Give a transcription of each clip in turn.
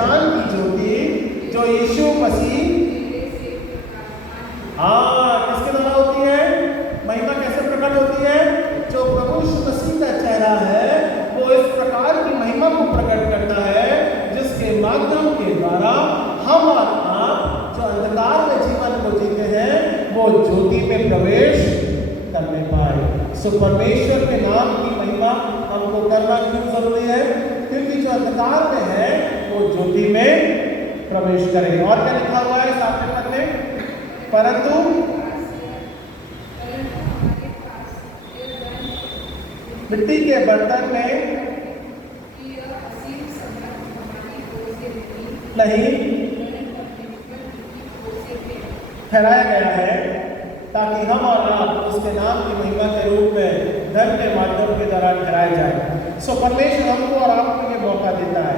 पहचान की ज्योति जो यीशु मसीह, किसके द्वारा होती है? महिमा कैसे प्रकट होती है? जो प्रभु यीशु मसीह का चेहरा है वो इस प्रकार की महिमा को प्रकट करता है जिसके माध्यम के द्वारा हम और आप जो अंधकार में जीवन को जीते हैं वो ज्योति में प्रवेश करने पाए। सो परमेश्वर के नाम की महिमा हमको करना क्यों जरूरी है? क्योंकि जो अंधकार में है वो ज्योति में प्रवेश करे। और क्या लिखा हुआ है 7वें पद में? परंतु मिट्टी के बर्तन में नहीं ठहराया गया है ताकि हम और आप उसके नाम की महिमा के रूप में धन के माध्यम के द्वारा ठहराए जाए। सो परमेश्वर हमको और आपको ये मौका देता है।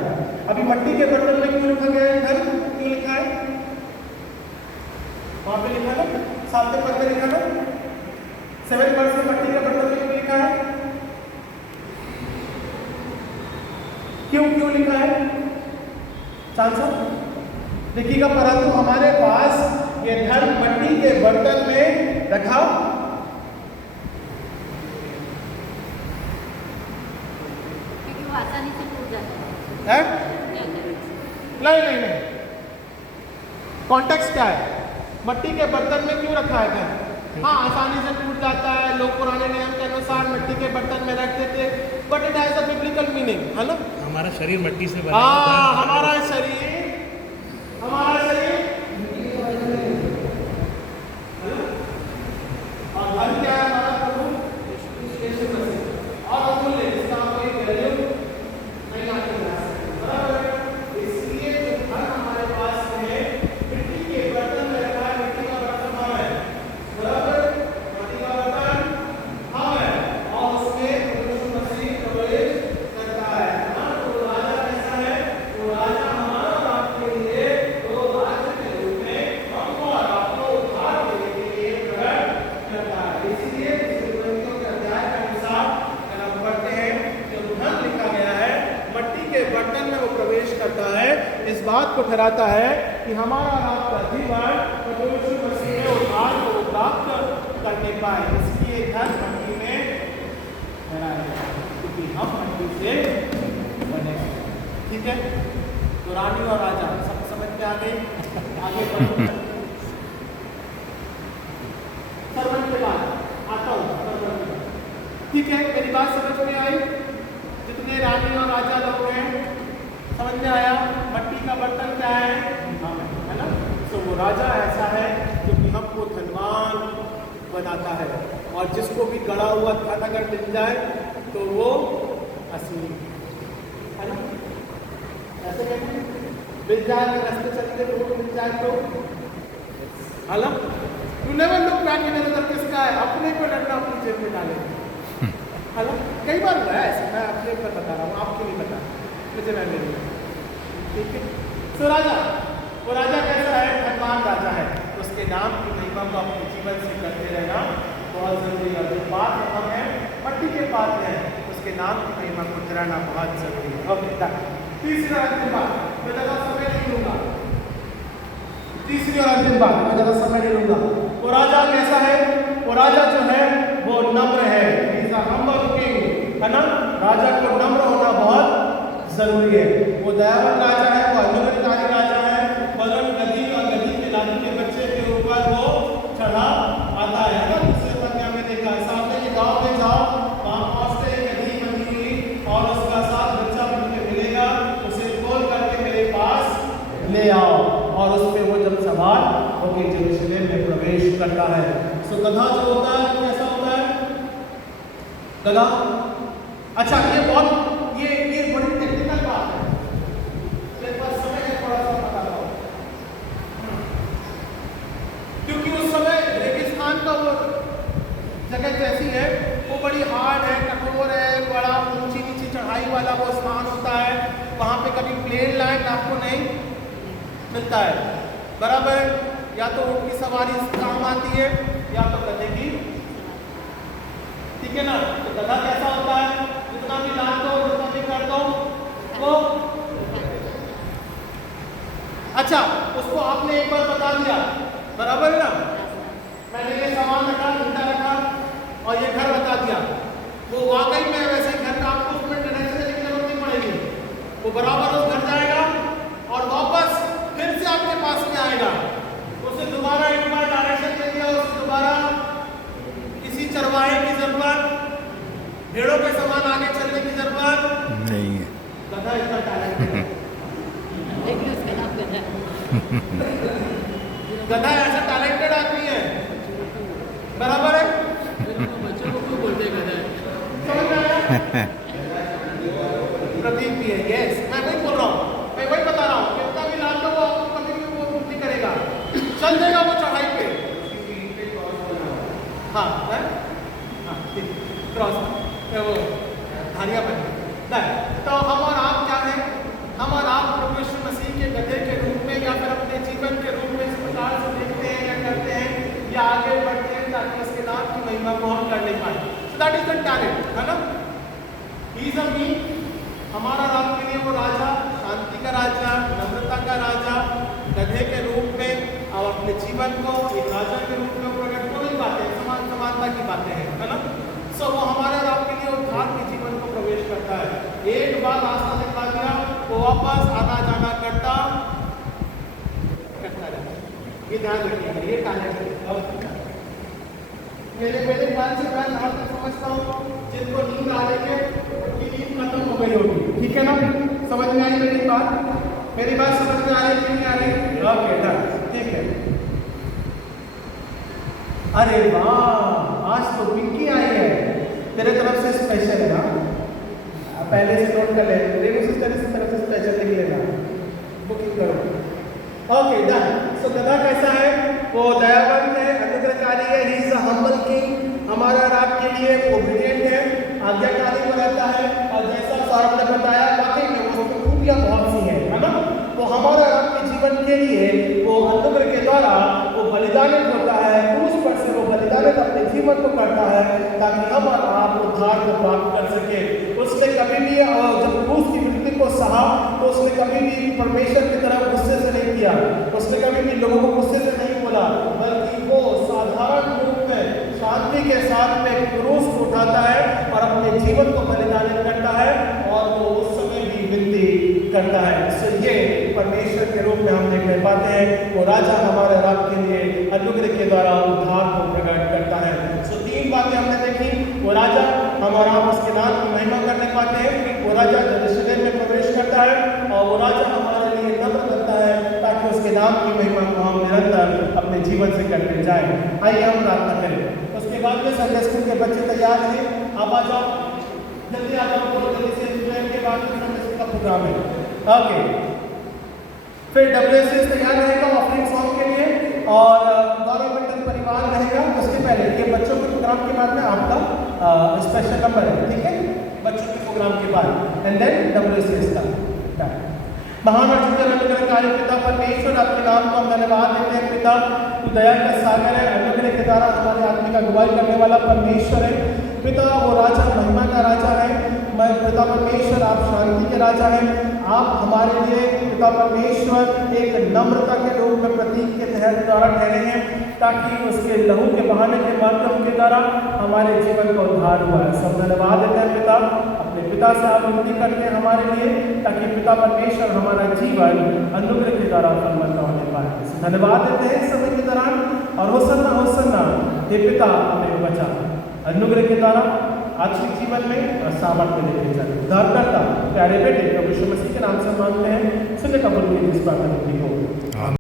अभी मिट्टी के बर्तन में क्यों लिखा गया है? धन क्यों लिखा है? वहां पे लिखा ना, 7वें पद में लिखा ना, 7 वर्ष में मिट्टी के बर्तन में क्यों लिखा है? क्यों लिखा है? चांसा देखिएगा, परंतु हमारे पास ये धन मिट्टी के बर्तन में रखा क्योंकि वो आसानी से टूट जाता है। नहीं, कॉन्टेक्स्ट क्या है? मिट्टी के बर्तन में क्यों रखा है धन? हाँ, आसानी से टूट जाता है, लोग पुराने नियम के अनुसार मिट्टी के बर्तन में रखते थे, but it has a biblical meaning, है ना? हमारा शरीर मिट्टी से बना है। हमारा शरीर और धन क्या है? हमारा प्रभु यीशु मसीह और अमूल्य, इसका कोई वैल्यू नहीं आती है, बराबर? इसलिए जो धन हमारे पास है मिट्टी के बर्तन में रखा है। मिट्टी का बर्तन हम है, बराबर? मिट्टी का बर्तन हम है और उसमें यीशु मसीह प्रवेश करता है। तो राजा कैसा है? वो राजा हमारा और आपके लिए तो राज्य के रूप में हमको और आपको उद्धार देने के लिए प्रकट करता है। इसीलिए कुरिन्थियों के अध्याय के अनुसार अगर हम पढ़ते हैं जो धन लिखा गया है मिट्टी के बर्तन में वो प्रवेश करता है, इस बात को ठहराता है कि हमारा और आपका जीवन प्रभु यीशु मसीह में उद्धार को प्राप्त करने पाए। इसलिए धन मिट्टी में ठहराया है क्योंकि हम मिट्टी से बने हैं। ठीक है, तो रानी और राजा सब समझ में आ गए। आगे बढ़ो। सर्वंट के बाद आता हूँ। ठीक है, मेरी बात समझ में आई? जितने रानी और राजा लोग हैं समझ में आया? मिट्टी का बर्तन क्या है? है ना? तो वो राजा ऐसा है क्योंकि हमको धनवान बनाता है और जिसको भी गड़ा हुआ धन अगर मिल जाए तो वो असली, है ना? ऐसे कहते हैं मिल जाए, रास्ते चलते रोड मिल जाए तो अलग। You never look back in another, किसका है? अपने को डरना, अपनी जेब में डाले। अलग कई बार हुआ है ऐसा, मैं अपने ऊपर बता रहा हूँ, आपको नहीं पता, मुझे मैं नहीं। ठीक है, सो राजा, वो राजा कैसा है? धनवान राजा है। उसके नाम की महिमा को अपने जीवन से करते रहना बहुत जरूरी है। जो बात हम है मिट्टी के पात्र है, उसके नाम की महिमा को कराना बहुत जरूरी है। ओके, तीसरी और अंतिम बात, मैं ज़्यादा समय नहीं लूँगा। तीसरी और अंतिम बात, मैं ज़्यादा समय नहीं लूँगा। वो राजा कैसा है? वो राजा जो है वो नम्र है, हम्बल किंग, है ना? राजा को नम्र होना बहुत जरूरी है। वो दयावान राजा है, वो अनुग्रहकारी राजा है। बगल गधी और गधी के लाठी के बच्चे के ऊपर वो चढ़ा आता है ना? दूसरे पन्ने में देखा, सामने के गाँव में जाओ, वहाँ पहुँचते ही गधी बनी हुई और उसका साथ बच्चा बन के मिलेगा, उसे खोल करके मेरे पास ले आओ और उस पर वो जब सवार होकर यरूशलेम में प्रवेश करता है। सो गधा जो होता है कैसा होता है? गधा, अच्छा ये बहुत ये बड़ी टेक्निकल बात है, मेरे पास समय है, थोड़ा सा बताता हूँ। क्योंकि उस समय रेगिस्तान का वो जगह जैसी है, वो बड़ी हार्ड है, कठोर है, बड़ा ऊंची नीची चढ़ाई वाला वो स्थान होता है। वहाँ पे कभी प्लेन लाइन आपको नहीं मिलता है, बराबर? या तो ऊँट की सवारी काम आती है या तो गधे की। ठीक है ना? तो गधा कैसा होता है? जितना भी लाद दो, जितना भी कर दो, वो अच्छा, उसको आपने एक बार बता दिया, बराबर है ना? मैंने ये सामान रखा, घंटा रखा और ये घर बता दिया, वो वाकई में वैसे घर का आपको उसमें डायरेक्शन देने की जरूरत नहीं पड़ेगी, वो बराबर उस घर जाएगा और वापस फिर से आपके पास में आएगा। उसे दोबारा एक बार डायरेक्शन दे दिया, उसे दोबारा किसी चरवाहे की जरूरत, भेड़ों के समान आगे चलने की जरूरत नहीं है। गधा इतना टैलेंटेड है। लेकिन उसका नाम गधा है। गधा ऐसा टैलेंटेड आदमी है, बराबर है? बच्चों को क्यों बोलते हैं गधा? समझ में आया? प्रतीक भी है, यस, मैं वही बोल रहा हूँ, मैं वही बता रहा हूँ, कितना भी लाल लो वो आपको कभी भी वो नहीं करेगा, चल देगा वो चढ़ाई पे। हाँ है? हाँ ठीक, क्रॉस वो धारियाँ बनी। तो हम और आप क्या है? हम और आप प्रभु यीशु मसीह के गधे के रूप में या फिर अपने जीवन के रूप में इस प्रकार से देखते हैं या करते हैं या आगे बढ़ते हैं ताकि उसके नाम की महिमा को हम कर नहीं पाए। So that is the talent, है ना? ही इज अ मी, हमारा राम के लिए वो राजा, शांति का राजा, नम्रता का राजा, गधे के रूप में और अपने जीवन को एक राजा के रूप में प्रकट को नहीं बातें, समान समानता की बातें हैं, है ना? सो वो हमारे राम के लिए उद्धार के जीवन को प्रवेश करता है। एक बार रास्ता दिखा दिया, वो वापस आना जाना करता रहता है। ये ध्यान रखिएगा, ये टैलेंट है। मेरे ख्याल से मैं जहाँ तक समझता हूँ, जिनको नींद आ रही है उनकी नींद खत्म हो गई होगी, ठीक है ना? समझ में आई मेरी बात? मेरी बात समझ में आ रही है कि नहीं आ रही? ओके डन, ठीक है। अरे वाह, आज तो पिंकी आई है, तेरे तरफ से स्पेशल है ना? पहले से नोट कर ले, रेणु सिस्टर की तरफ से स्पेशल लिख लेना, बुकिंग करो। Okay done. सो गधा कैसा है? वो दयावान है, अनुग्रहकारी है, he is a humble king. हमारा रात के लिए ओबीडिएंट है, आज्ञाकारी हो रहता है और जैसा सौरभ ने बताया वाकई में उसकी खूबियां बहुत सी हैं, है ना? वो हमारा रात के जीवन के लिए वो अनुग्रह के द्वारा वो बलिदानित होता है, क्रूस पर से वो बलिदानित अपने जीवन को करता है ताकि हम और आप उद्धार को प्राप्त कर सके। उसने कभी भी जब क्रूस की मृत्यु को सहा तो उसने कभी भी परमेश्वर की तरफ गुस्से से नहीं किया, उसने कभी भी लोगों को गुस्से से नहीं बोला, बल्कि वो साधारण रूप में शांति के साथ में क्रूस को उठाता है और अपने जीवन को बलिदानित करता है और वो उस समय भी विनती करता है। सो ये परमेश्वर के रूप में हम देख पाते हैं, वो राजा हमारे रात के लिए अनुग्रह के द्वारा उद्धार को प्रकट करता है। सो तीन बातें हमने देखी, वो राजा हम और आप उसके नाम की महिमा करने पाते हैं, वो राजा यरूशलेम में प्रवेश करता है और वो राजा हमारे लिए नम्र बनता है ताकि उसके नाम की महिमा को हम निरंतर अपने जीवन से करते जाएं। आइए हम प्रार्थना करें। उसके बाद में संडे स्कूल के बच्चे तैयार हैं, आप आ जाओ, जल्दी आ जाओ, बहुत जल्दी से के बाद में संडे स्कूल का प्रोग्राम है। ओके, फिर WSS तैयार रहेगा ऑफरिंग सॉन्ग के लिए और गौरव मंडल परिवार रहेगा। उसके पहले ये बच्चों के प्रोग्राम के बाद में आपका स्पेशल नंबर है, ठीक है? बच्चों के प्रोग्राम के बाद एंड देन WSS का। महान और अनुग्रहकारी पिता परमेश्वर, आपके नाम को हम धन्यवाद देते हैं। पिता तू दया का सागर है, अनुग्रह के द्वारा हमारे आत्मिक अगुवाई करने वाला परमेश्वर है। पिता वो राजा महिमा का राजा है, मैं पिता परमेश्वर आप शांति के राजा हैं। आप हमारे लिए पिता परमेश्वर एक नम्रता के रूप में प्रतीक के तहत द्वारा ठहरे हैं ताकि उसके लहू के बहाने के माध्यम के द्वारा हमारे जीवन का उद्धार हुआ है। सब धन्यवाद देते हैं पिता, अपने पिता से आप विनती करते हैं हमारे लिए ताकि पिता परमेश्वर हमारा जीवन अनुग्रह के द्वारा फलवंत होने पाए। धन्यवाद देते हैं समय के दौरान और होसन्ना हे पिता हमें बचा अनुग्रह के द्वारा आज के जीवन में और सामर्थ्य लेके चले। उद्धारकर्ता प्यारे बेटे प्रभु यीशु मसीह के नाम से मांगते हैं, सुने कबूल कीजिए इस प्रार्थना को।